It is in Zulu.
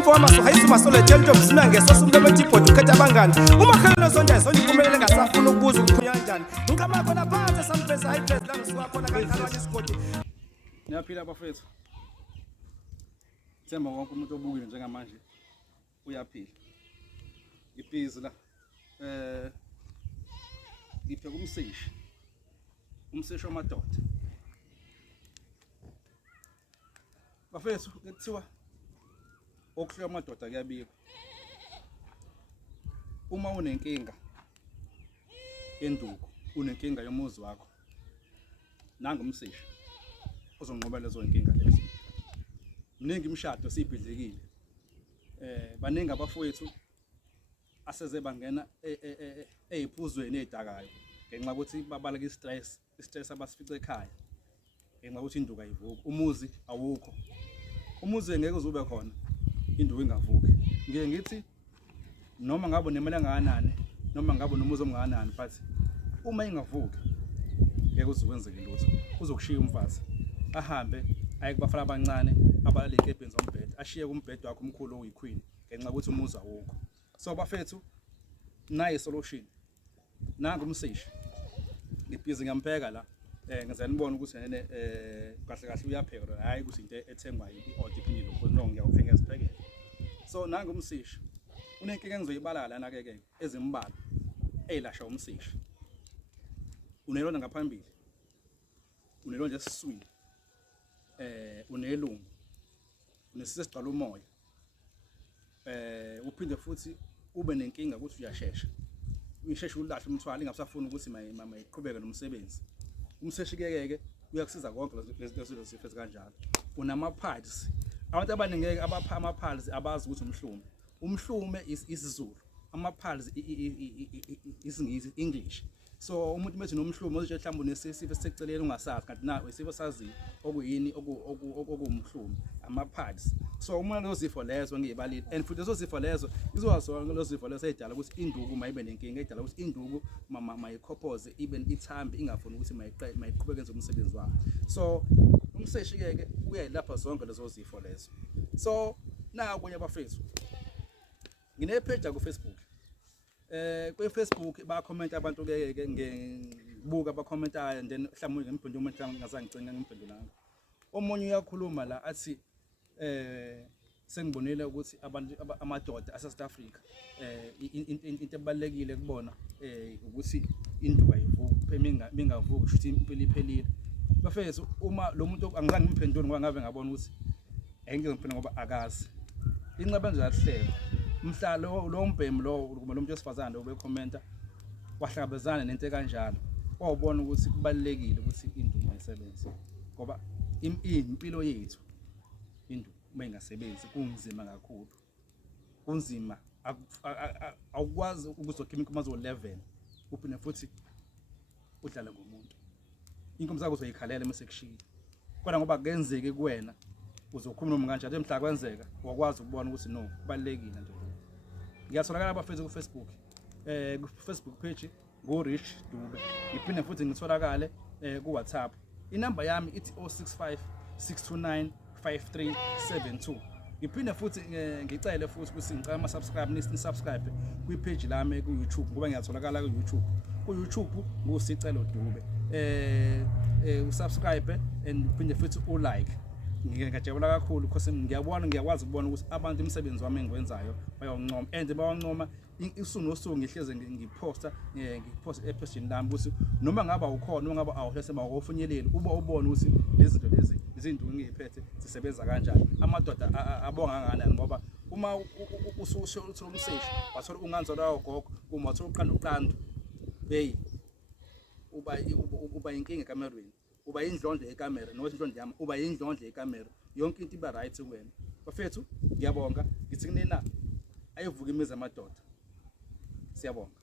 umfowami sohayisi masole tshela into obusina ngesosi umuntu obethibhodi ukhetha abangani uma khona sonke sonke impumelelo engasafuna ukubuza ukuphunya kanjani ngicama khona phansi sampheza high place la ngisuka khona kanjani isigodi niyaphila bafethu themba wonke umuntu obukile njengamanje uyaphila ibhizi la ngiphe umseshi wamadoda bafethu kuthiwa okuhlola amadoda kuyabikwa uma unenkinga enduku unenkinga yomuzi wakho nanga umseshi uzonqoba lezo inkinga lezo mningi imishado sibhidlikile baningi abafowethu aseze bangena eziphuzweni ezidakayo ngenxa ukuthi babaleka istress abasifice ekhaya ngenxa ukuthi induku ayivuki umuzi awukho umuzi ngeke uzube khona induku ingavuki ngeke ngithi noma ngabe nemali engakanani noma ngabe nomuzi omngakanani but uma ingavuki ngeke uzokwenzeke lutho uzokushiya umfazi ahambe aye kubafana abancane abalale ekebheni zombhede ashiye kumbhede wakhe omkhulu oyiqueen ngenxa ukuthi umuzi awukho so bafethu nayi solution nanga umseshi ngibhizi ngiyampeka la ngizela nibone ukuthi nene kahle kahle uyapheka hayi ukuthi into ethengwa i-ordinary lokho no ngiyawupheka siphekele so nanga umseshi unenkinga engizoyibala lana ke ezimbala eyilasha umseshi unelona ngaphambili unelona esiswini unelungu unesisi esiqala umoya uphinde futhi ube nenkinga ukuthi uyashesha uyishesha ulahle umthwalo ingasafuni ukuthi mayiqhubeke nomsebenzi umseshi ke uyakusiza konke lezo zifo kanjalo unama-pads abantu abaningi abapha ama-pads abazi ukuthi umhlume isizulu ama-pads isingisi English so umuntu methi nomhlumo ozotshe mhlawumbe unesifo esececeleni ungasazi kanti na isifo sazi okuyini okumhlumo ama-pads so uma lezo zifo lezo ngiyibalile and futhi lezo zifo lezo izowazona lezo zifo lezo edala ukuthi induku mayibe nenkinga edala ukuthi induku mayikhophoze ibe ithambe ingafuni ukuthi mayiqhubeke nje umsebenzi wakhe so umseshi ke uyayilapha zonke lezo zifo lezo so na kunye abafethu ngine-page ku Facebook Facebook ba-comment abantu ke ngibuka ba-commentayo and then mhlawumbe ngimphinde umuntu ngazangicinga ngimphendulanga omunye uyakhuluma la athi sengibonile ukuthi abantu amadoda ase-South Africa into ebalekile kubona ukuthi induku ayivuki mingavuki kusho ukuthi impilo iphelile bafethu uma lo muntu angizange ngimphendule ngoba ngabe ngabona ukuthi engeke ngiphinde ngoba akazi inqaba nje ahlelo mhlalo lo mbhemi lo muntu wesifazane obekhomenta wahlangabezana nento kanjalo wawubona ukuthi kubalekile ukuthi induku mayisebenze ngoba impilo yethu induku mayingasebenzi kunzima kakhulu kunzima awukwazi ukuzokhima kumazo 11 uphinde futhi udlala ngomuntu inkomo zakho uzoyikhalela mase kushiya kodwa ngoba kenzeke kuwena uzokhuluma noma kanjani emhla kwenzeka wakwazi ukubona ukuthi no kubalekile nje ngiyatholakala abafethu ku Facebook ku Facebook page ngo-Rich Dube ngiphinde futhi ngitholakale ku WhatsApp inamba yami ithi 065 629 5372 ngiphinde futhi ngicele futhi ukuthi ngicela ama-subscribe nisubscribe kwi-page lami ku-YouTube ngoba ngiyatholakala ku-YouTube nguSicelo Dube usubscribe and uphinde futhi ulike ngiyajabula kakhulu because ngiyakwazi ukubona ukuthi abantu imisebenzi wami engiwenzayo bayawancoma and bayawancoma isuku nosuku ngihleze ngiposta e-page lami ukuthi noma ngaba ukhona noma ngaba awuhlese bawofunyeleli uba ubone ukuthi lezi zinto lezi izinto ngiyiphethe zisebenza kanjani amadoda abonga kangakanani ngoba uma ususho uthola umseshi wathola unganzwa lawo gogo uma wathola uqando hey uba inkinga ekamerweni uba indlondlo yekamera nokuthi indlondlo yami uba indlondlo yekamera yonke into iba right kuwena bafethu ngiyabonga ngithi kunina ayivuka imizi amadoda siyabonga.